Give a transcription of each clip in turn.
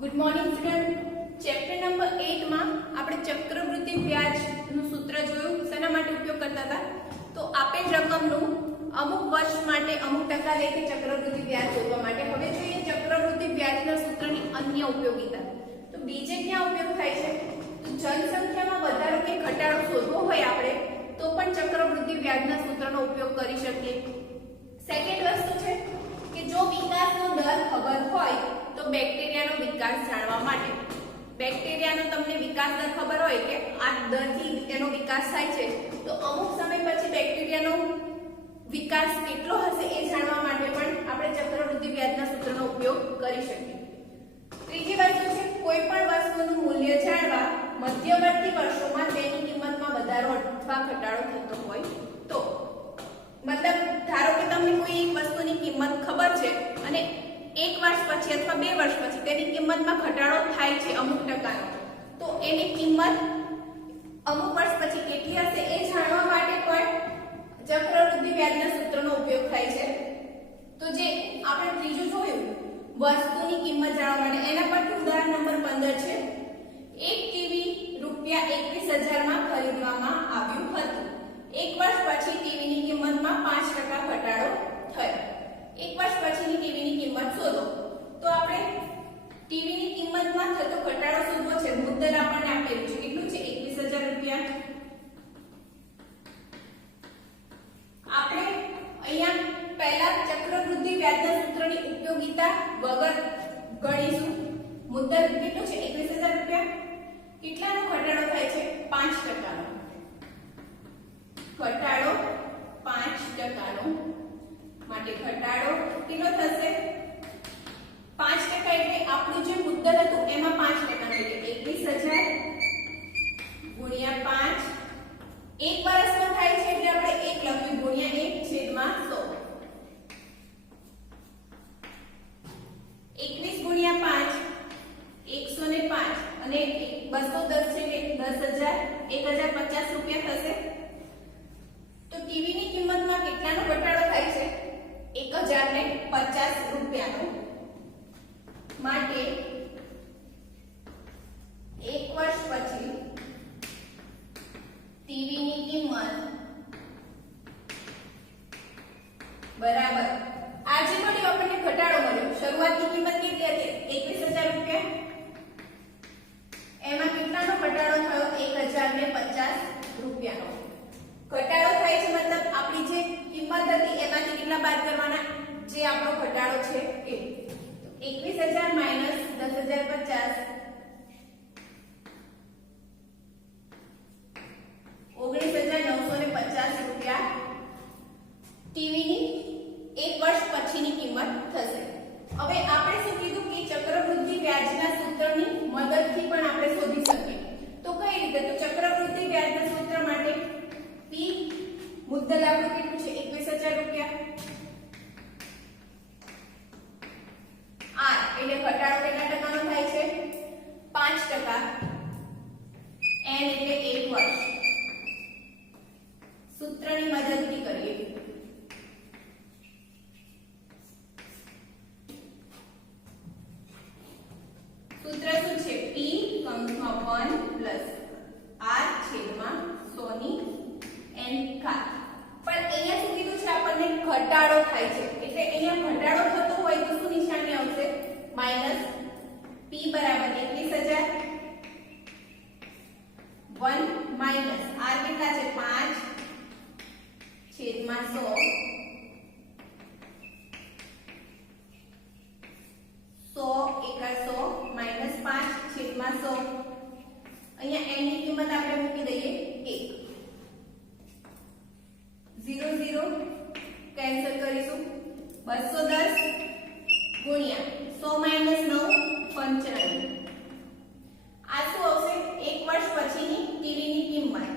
Good morning student. Chapter number 8 માં આપણે ચક્રવૃદ્ધિ વ્યાજનું સૂત્ર જોયું. શેના માટે ઉપયોગ કરતા હતા? તો આપેલ રકમનું અમુક વર્ષ માટે અમુક ટકા લેખે ચક્રવૃદ્ધિ વ્યાજ શોધવા માટે. હવે જોઈએ ચક્રવૃદ્ધિ વ્યાજના સૂત્રની અન્ય ઉપયોગિતા. તો બીજે ક્યાં ઉપયોગ થાય છે? તો જનસંખ્યામાં વધારો કે ઘટાડો શોધવો હોય આપણે તો પણ ચક્રવૃદ્ધિ વ્યાજના સૂત્રનો ઉપયોગ કરી શકીએ. સેકન્ડ વસ્તુ છે કે જો વિકાસનો દર ખબર હોય તો બેક્ટેરિયાનો વિકાસ જાણવા માટે. બેક્ટેરિયાનો તમને વિકાસ દર ખબર હોય કે આ દરથી એનો વિકાસ થાય છે તો અમુક સમય પછી બેક્ટેરિયાનો વિકાસ કેટલો હશે એ જાણવા માટે પણ આપણે ચક્રવૃદ્ધિ વ્યાજના સૂત્રનો ઉપયોગ કરી શકીએ. ત્રીજી વસ્તુ છે કોઈ પણ વસ્તુનું મૂલ્ય જાણવા મધ્યવર્તી વર્ષોમાં તેની કિંમતમાં વધારો અથવા ઘટાડો થતો હોય તો. મતલબ ધારો કે તમને કોઈ એક વસ્તુની કિંમત ખબર છે અને એક વર્ષ પછી અથવા 2 વર્ષ પછી તેની કિંમતમાં ઘટાડો થાય છે અમુક ટકાનો, તો એની કિંમત અમુક વર્ષ પછી કેટલી હશે એ જાણવા માટે પણ ચક્રવૃદ્ધિ વ્યાજના સૂત્રનો ઉપયોગ થાય છે. તો જે આપણે ત્રીજું જોયું વસ્તુની કિંમત જાણવા માટે, એના પરથી ઉદાહરણ નંબર 15 છે. એક ટીવી રૂપિયા 21,000 માં ખરીદવામાં આવ્યું હતું. એક વર્ષ પછી ટીવીની કિંમતમાં 5% ઘટાડો થયો. એક વર્ષ પછીની ટીવીની કિંમત શોધો. તો આપણે ટીવીની કિંમતમાં થતો ઘટાડો શોધવો છે. મુદ્દલ આપણને આપેલું છે. કેટલું છે? 21,000 રૂપિયા. આપણે અહીંયા પહેલા ચક્રવૃદ્ધિ વ્યાજના સૂત્રની ઉપયોગિતા વગર ગણીશું. મુદ્દલ કેટલું છે? 21,000 રૂપિયા. કેટલાનો ઘટાડો થાય છે? 5%નો ઘટાડો. 5%નો માટે ઘટાડો કેટલો થશે? 5% એટલે આપણું જે મુદ્દલ હતું એમાં 5% એટલે 21,000 ગુણ્યા 5. એક વર્ષમાં થાય છે એટલે આપણે 1 લખ્યું ગુણ્યા 1/100. 21 ગુણ્યા 5 105 અને 210 છે એટલે 10,000 1,050 રૂપિયા થશે. તો ટીવીની કિંમતમાં કેટલાનો ઘટાડો થાય છે? 1,050 રૂપિયાનો. માટે એક વર્ષ પછી ટીવીની કિંમત બરાબર આ જે મળ્યું આપણને ઘટાડો મળ્યો. શરૂઆતની કિંમત કેટલી હતી? 21,000 રૂપિયા. એમાં કેટલાનો ઘટાડો થયો? 1,050 રૂપિયાનો ઘટાડો થાય છે. મતલબ આપણી જે કિંમત હતી એમાંથી કેટલા બાદ કરવાના? જે આપણો ઘટાડો છે એ. તો 21,000 માઈનસ 10,050 19,950 રૂપિયા ટીવીની એક વર્ષ પછીની કિંમત થશે. હવે આપણે શું કીધું કે ચક્રવૃદ્ધિ વ્યાજના સૂત્રની મદદથી પણ આપણે શોધી શકીએ. તો કઈ રીતે? તો ચક્રવૃદ્ધિ વ્યાજના સૂત્ર માટે P મુદ્દલ આપણું કેટલું છે? 21,000 રૂપિયા. R એટલે ઘટાડો કેટલા ટકાનો થાય છે? 5%. N એટલે 1 વર્ષ. સૂત્રની મદદથી કરીએ. સૂત્ર શું છે? P કૌંસમાં 1 પ્લસ R છેદમાં 100 ની n ઘાત. પણ અહીંયા શું કીધું છે? આપણને ઘટાડો થાય છે એટલે અહીંયા ઘટાડો થતો હોય તો શું નિશાની આવશે? માઈનસ. P બરાબર 21,000 1 માઈનસ R કેટલા છે? 5 છેદમાં 100 100 માઈનસ 5 છેદમાં 100. અહીંયા n ની કિંમત આપણે મૂકી દઈએ 1. 0 0 કેન્સલ કરીશું. 210 ગુણ્યા 100 માઈનસ 9 95. આ શું આવશે? એક વર્ષ પછીની ટીવીની કિંમત.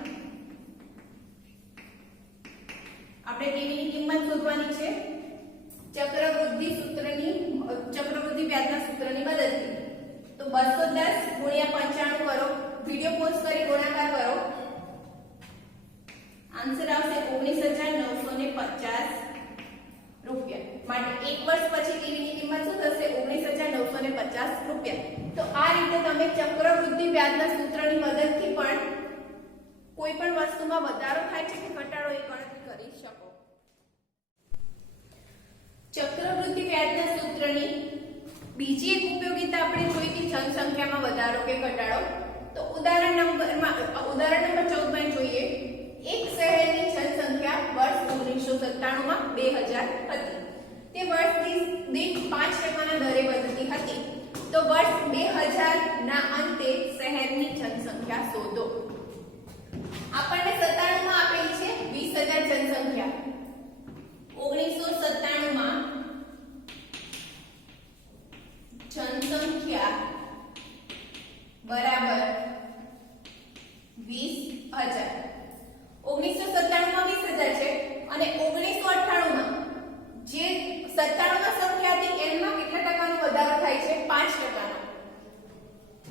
આપણે ટીવીની કિંમત શોધવાની છે ચક્રવૃદ્ધિ વ્યાજના સૂત્રની મદદથી. તો 210 ગુણ્યા 95 કરો. વિડિયો પોઝ કરી ગુણાકાર કરો. આન્સર આવશે 19,950 રૂપિયા. માટે એક વર્ષ પછી ટીવીની કિંમત શું થશે? 19,950 રૂપિયા। તો આ રીતે તમે ચક્રવૃદ્ધિ વ્યાજના સૂત્રની મદદથી પણ કોઈ પણ વસ્તુમાં વધારો થાય છે કે ઘટાડો એ ગણતરી કરી શકો। ચક્રવૃદ્ધિ વ્યાજના સૂત્રની બીજી એક ઉપયોગિતા આપણે જોઈ કે જનસંખ્યામાં વધારો કે ઘટાડો। તો ઉદાહરણ નંબર 14 માં જોઈએ। એક શહેરની જનસંખ્યા વર્ષ 1997 માં 2000 હતી। તે વર્ષ દીઠ 5% દરે વધતી હતી। તો વર્ષ 2000 ના અંતે શહેરની જનસંખ્યા શોધો। આપણને 97 માં આપેલી છે 20000 જનસંખ્યા। 1997 માં જનસંખ્યા બરાબર 20000। 1997 માં 20000 છે અને 1998 માં જે 97 માં સંખ્યા હતી એમાં કેટલા ટકાનો વધારો થાય છે? 5%નો।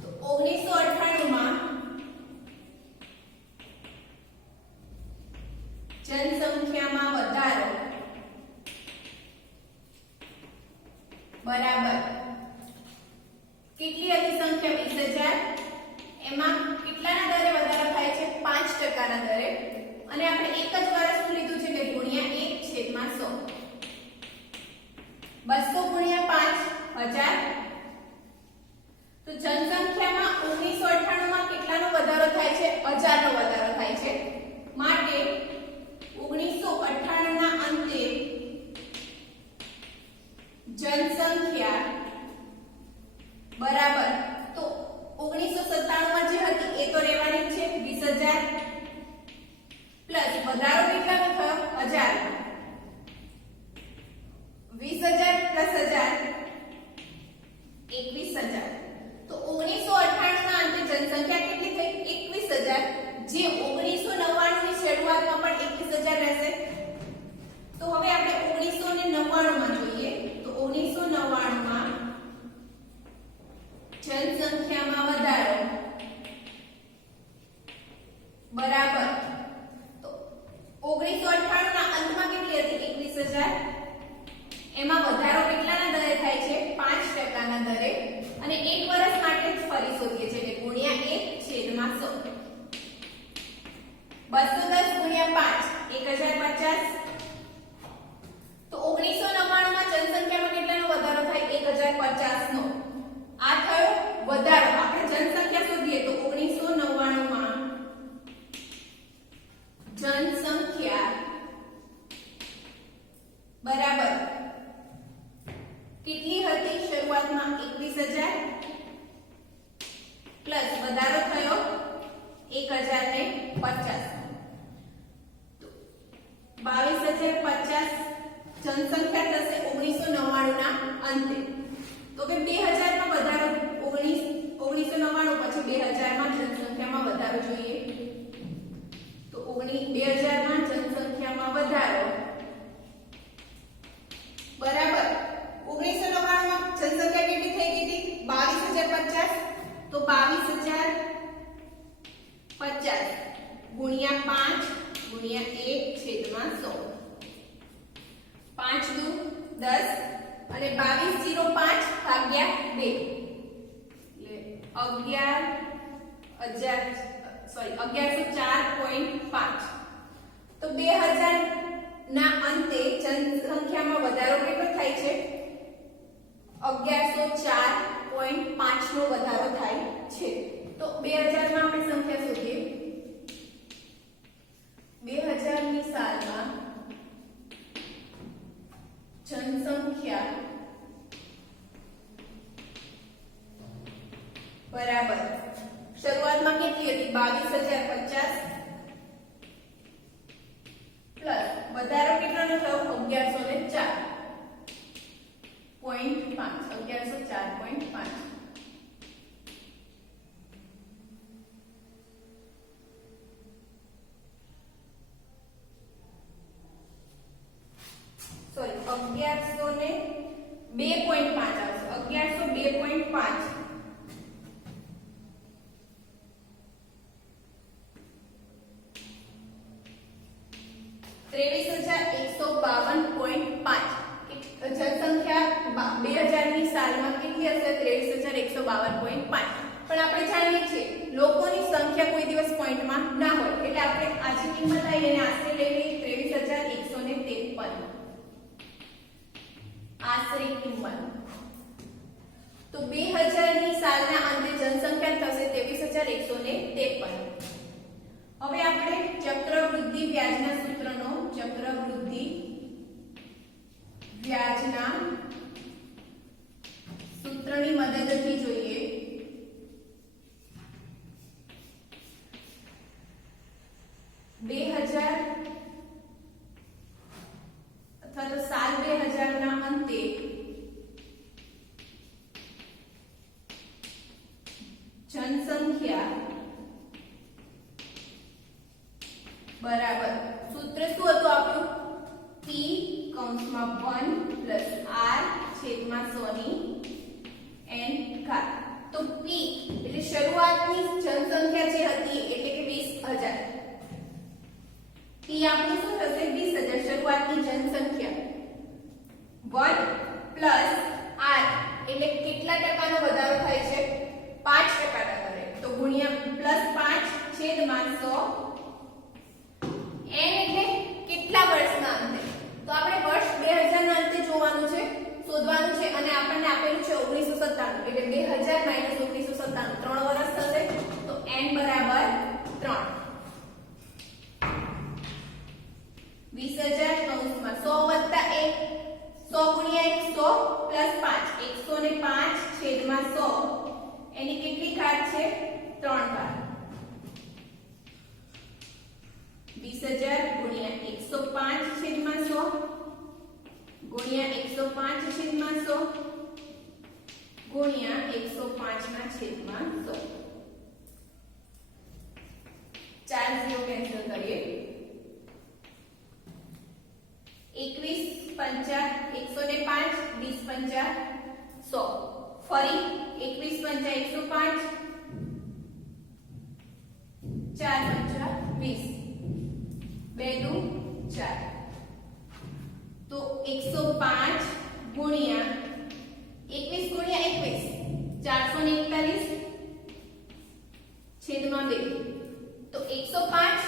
તો 1998 માં જનસંખ્યામાં વધારો બરાબર કેટલી હતી સંખ્યા? 20000। એમાં કેટલાના દરે વધારો થાય છે? 5%ના દરે। અને આપણે એક જ વર્ષનું લીધું છે કે ગુણ્યા 1/100। 200 ગુણ્યા 5000। તો જનસંખ્યામાં 1998 માં કેટલાનો વધારો થાય છે? 1000 નો વધારો થાય છે। માટે 1998 ના અંતે જનસંખ્યા બરાબર તો 1997 માં જે હતી એ તો રહેવાની છે 20000 પ્લસ વધારો કેટલાનો થયો? 1000 નો। 20000 પ્લસ 1000 21000। તો 1998 ના અંતે જનસંખ્યા કેટલી થઈ? 21000। જે 1999 ની શરૂઆતમાં પણ 21000 રહેશે। તો હવે આપણે 1999 માં જોઈએ। તો 1999 માં જનસંખ્યામાં વધારો બરાબર તો 1998 ના અંતમાં કેટલી હતી? 21000। એમાં વધારો કેટલાના દરે થાય છે? 5%ના દરે। અને એક વર્ષ માટે જ ફરી શોધીએ છીએ કે ગુણ્યા 1/100। 210 ગુણ્યા 5 1050। તો 1999 માં જનસંખ્યામાં કેટલાનો વધારો થાય? 1050 નો। આ થયો વધારો। આપણે જનસંખ્યા શોધીએ તો 1999 માં જનસંખ્યા બરાબર કેટલી હતી? શરૂઆતમાં 21000 પ્લસ વધારો થયો 1050। તો 22050 જનસંખ્યા થશે 1999 ના અંતે। તો કે 2000 માં વધારો 1999 પછી 2000 માં જનસંખ્યામાં વધારો જોઈએ। તો 2000 માં જનસંખ્યામાં વધારો બરાબર 1999 માં જનસંખ્યા કેટલી થઈ ગઈ હતી? 22050। તો 22050 ગુણ્યા 5 ગુણ્યા 1/100। 5 દુ 10 અને 2205 ભાગ્યા 2 એટલે 1104.5। તો 2000 ના અંતે જનસંખ્યામાં વધારો કેટલો થાય છે? 1104.5 નો વધારો થાય છે। તો 2000 માં આપણે સંખ્યા શોધીએ। 2000 ની સાલમાં જનસંખ્યા બરાબર શરૂઆતમાં કેટલી હતી? 22050 પ્લસ વધારો કેટલાનો થયો? 1104.5। સોરી 1102.5 આવશે। 1102.5 23,152.5 જનસંખ્યા 2000 ની સાલમાં કેટલી કેટલી હશે 23,152.5. પણ આપણે જાણીએ છીએ લોકોની સંખ્યા કોઈ દિવસ પોઈન્ટમાં ના હોય એટલે આપણે આ જે કિંમત આવી એને આશરે લઈ લઈએ 23,153 આશરે કિંમત. તો 2000 ની સાલના અંતે જનસંખ્યા થશે 23,153. હવે આપણે ચક્રવૃદ્ધિ વ્યાજના સૂત્રનો ચક્રવૃદ્ધિ વ્યાજના સૂત્રની મદદથી જોઈએ. અથવા તો સાલ 2000 ના અંતે જનસંખ્યા બરાબર સૂત્ર શું હતું આપણું p કૌંસમાં 1 પ્લસ r છેદમાં 100 ની n ઘાત. તો p એટલે શરૂઆતની જનસંખ્યા જે હતી એટલે કે 20000. p આપણું શું થશે 20000 શરૂઆતની જનસંખ્યા 1 પ્લસ r એટલે કેટલા ટકાનો વધારો થાય છે 5% ના દરે. તો ગુણ્યા પ્લસ 5 છેદમાં 100 n એટલે કેટલા વર્ષના અંતે. તો આપણે વર્ષ 2000 ના અંતે જોવાનું છે શોધવાનું છે અને આપણને આપેલું છે 1997 એટલે 2000 - 1997 3 વર્ષ થશે. તો n બરાબર 3. 20000 કૌંસમાં 100 + 1 100 * 1 100 + 5 105 છેદમાં 100 એની કેટલી ઘાત છે 3 ઘાત. 20000 ગુણ્યા 105 છેદમાં 100 ગુણ્યા 105 છેદમાં 100 ગુણ્યા 105 ના છેદમાં 100. 4 0 કેન્સલ કરીએ. 21 5 105 20 5 100 ફરી 21 5 105 4 5 20 2 2 4. તો 105 ગુણ્યા 21 ગુણ્યા 21 441 છેદમાં 2. તો 105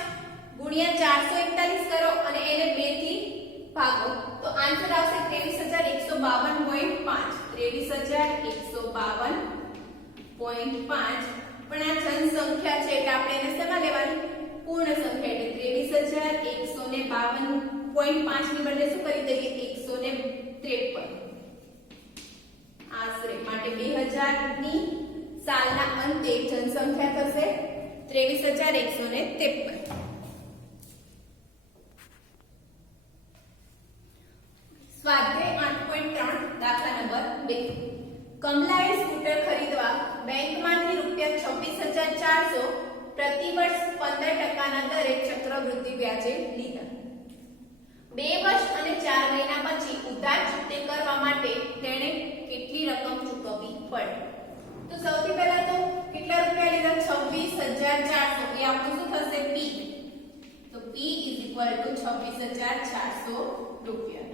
ગુણ્યા 441 કરો અને એને 2 થી ભાગો તો આન્સર આવશે 23,152.5. 23,152.5. પણ આ જનસંખ્યા છે એટલે આપણે એને શેમાં લેવાની પૂર્ણ સંખ્યા એટલે 23,152.5 ની બદલે શું કરી દઈએ 153 આશરે. માટે 2000 ની સાલના અંતે જનસંખ્યા થશે 23,153. સ્વાધ્યાય 8.3 દાખલા નંબર 2. કમલાએ સ્કૂટર ખરીદવા બેંકમાંથી ₹26,400 પ્રતિ વર્ષ 15% ના દરે ચક્રવૃદ્ધિ વ્યાજે લીધા. 2 વર્ષ અને 4 મહિના પછી ઉધાર ચૂકવણી કરવા માટે તેણે કેટલી રકમ ચૂકવવી પડે. તો સૌથી પહેલા તો કેટલા રૂપિયા લીધા 26,400 એ આપણું શું થશે p. તો p = 26,400 રૂપિયા.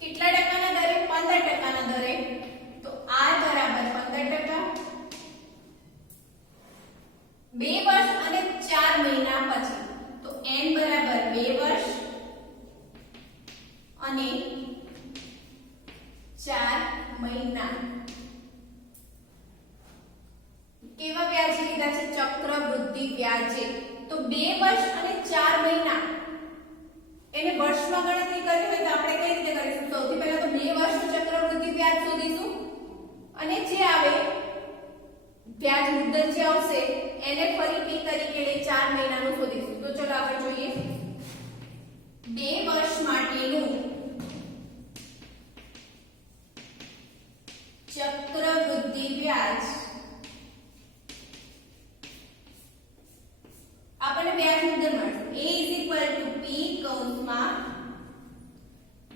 કેટલા ટકાના દરે 15% ના દરે. તો r બરાબર 15%. 2 વર્ષ અને 4 મહિના પછી તો n બરાબર 2 વર્ષ અને 4 મહિના. કેવા વ્યાજે લીધા છે ચક્રવૃદ્ધિ વ્યાજે. તો 2 વર્ષ અને 4 મહિના એને વર્ષમાં ગણતરી કરવી હોય તો આપણે કઈ રીતે કરીશું. સૌથી પહેલા તો 2 વર્ષનું ચક્રવૃદ્ધિ વ્યાજ શોધીશું અને જે આવે વ્યાજ મુદ્દત જે આવશે એને ફરી t તરીકે લઈ 4 મહિનાનું શોધીશું. તો ચલો આપણે જોઈએ 2 વર્ષ માટેનું ચક્રવૃદ્ધિ વ્યાજ આપણને વ્યાજ મુદ્દત મળશે a p કૌંસમાં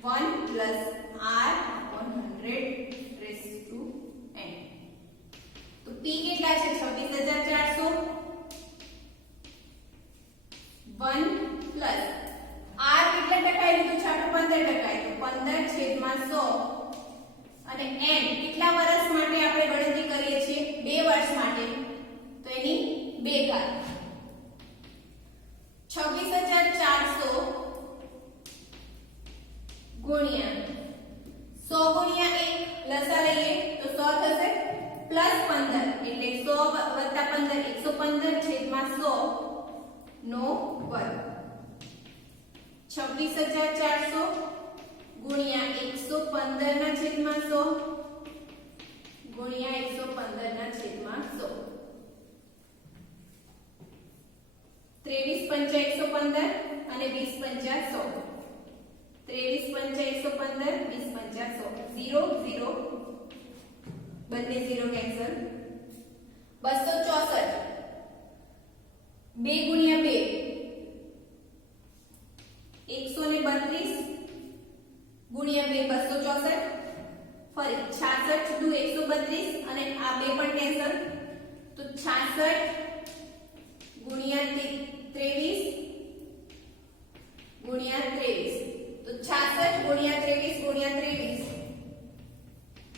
1 + r/100/n. તો p કેટલા છે 26,400 1 પ્લસ r કેટલા ટકા લીધું છે આપણે 15%. તો 15/100 અને n કેટલા વર્ષ માટે આપણે ગણતરી કરીએ છીએ 2 વર્ષ માટે તો એની 2 ઘાત 26400 ગુણ્યા 100 ગુણ્યા 1 લસા લઈએ તો 100 થશે પ્લસ 15 એટલે 100 વત્તા 15 115 છેદમાં 100 નો વર્ગ 26400 ગુણ્યા 115 ના છેદમાં 100 ગુણ્યા 115 ના છેદમાં 100 23 પંચા 115 અને 20 પંચા 100 23 પંચા 115 20 પંચા 100 0 0 બંને 0 કેન્સલ 264 2 ગુણ્યા 2 132 ગુણ્યા 2 264 ફરી 66 દુ 132 અને આ બે પણ કેન્સલ તો 66 ગુણ્યા 23 ગુણ્યા 23 તો 66 ગુણ્યા 23 ગુણ્યા 23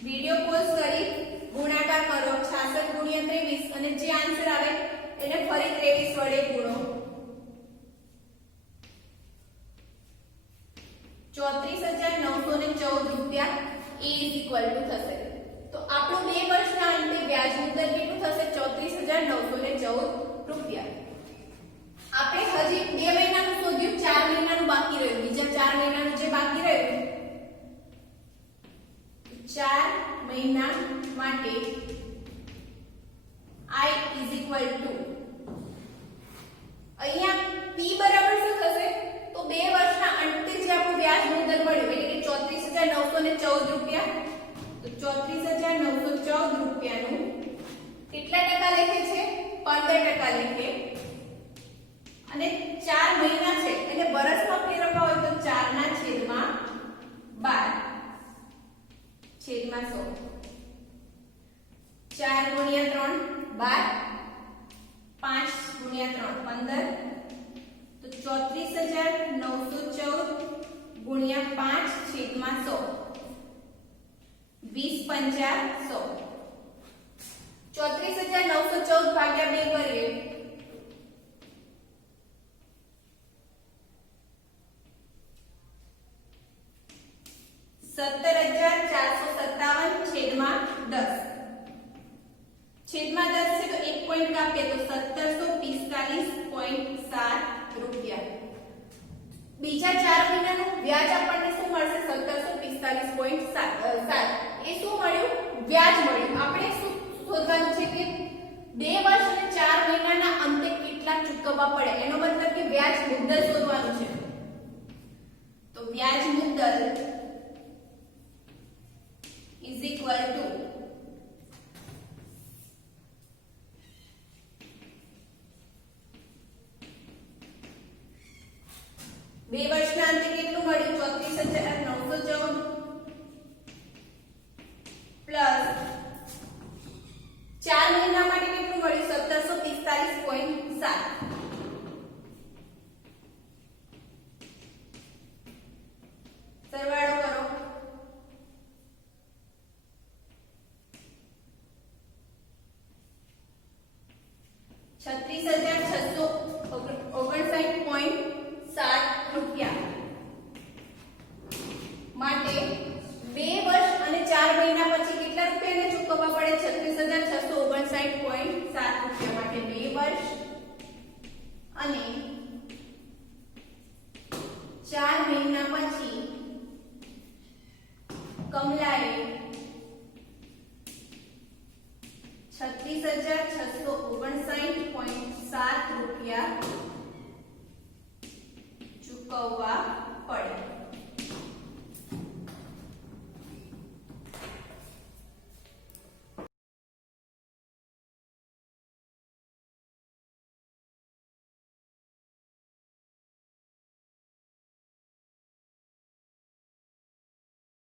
વિડિયો પોઝ કરી ગુણાકાર કરો 66 ગુણ્યા 23 અને જે આન્સર આવે એને ફરી 23 વડે ગુણો 34914 રૂપિયા એ થશે તો આપણું 2 વર્ષના અંતે વ્યાજ મુદ્દલ કેટલું થશે 34914 રૂપિયા આપણે હજી 2 મહિનાનું શોધ્યું 4 મહિનાનું બાકી રહ્યું બીજા 4 મહિનાનું જે બાકી રહ્યું 4 મહિના માટે I અહીંયા p બરાબર શું થશે તો 2 વર્ષના અંતે જે આપણું વ્યાજ મુદ્દલ મળ્યું એટલે કે 34914 રૂપિયા તો 34914 રૂપિયાનું કેટલા ટકા લેખે છે 15% લેખે અને 4 મહિના છે એટલે વર્ષમાં ફેરવવા હોય તો 4 ના છેદમાં 12 છેદમાં 100 4 ગુણ્યા 3 12 5 ગુણ્યા 3 15 તો 34914 ગુણ્યા 5 છેદમાં 100 20 પંચા 100 34914 ભાગ્યા 2 કરીએ 17457 છેદમાં 10 છેદમાં 10 છે તો 1 પોઈન્ટ કાપીએ તો 1745.7 રૂપિયા બીજા 4 મહિનાનું વ્યાજ આપણને શું મળશે 1745.7 એ શું મળ્યું વ્યાજ મળ્યું આપણે શું શોધવાનું છે કે 2 વર્ષ અને 4 મહિનાના અંતે કેટલા ચૂકવવા પડે એનો મતલબ કે વ્યાજ મુદ્દલ શોધવાનું છે તો વ્યાજ મુદ્દલ is equal to 2 વર્ષના અંતે કેટલું મળ્યું 34914 પ્લસ 4 મહિના માટે કેટલું મળ્યું 1745.7 સરવાળો કરો 36659.7 રૂપિયા માટે 2 વર્ષ અને 4 મહિના પછી કેટલા રૂપિયાને ચૂકવવા પડે 36659.7 રૂપિયા માટે 2 વર્ષ અને 4 મહિના પછી કમલા